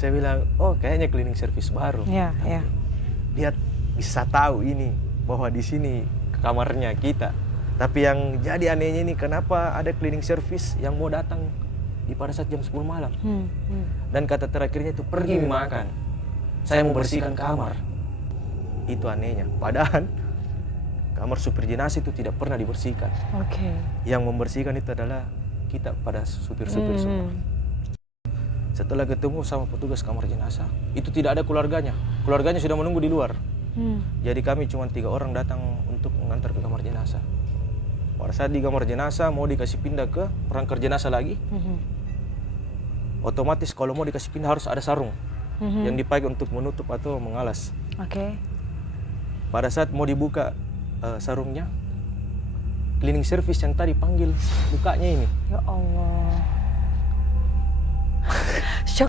Saya bilang, oh kayaknya cleaning service baru. Ya, ya. Dia bisa tahu ini bahwa di sini kamarnya kita. Tapi yang jadi anehnya ini kenapa ada cleaning service yang mau datang di pada saat jam 10 malam. Dan kata terakhirnya itu pergi makan. Saya mau bersihkan kamar. Itu anehnya. Padahal kamar supir jenazah itu tidak pernah dibersihkan. Oke. Yang membersihkan itu adalah kita pada supir-supir semua. Setelah ketemu sama petugas kamar jenazah, itu tidak ada keluarganya. Keluarganya sudah menunggu di luar. Jadi kami cuma 3 orang datang untuk mengantar ke kamar jenazah. Pada saat di kamar jenazah mau dikasih pindah ke perangkat jenazah lagi, otomatis kalau mau dikasih pindah harus ada sarung yang dipakai untuk menutup atau mengalas. Oke. Pada saat mau dibuka sarungnya, cleaning service yang tadi panggil bukanya ini. Ya Allah.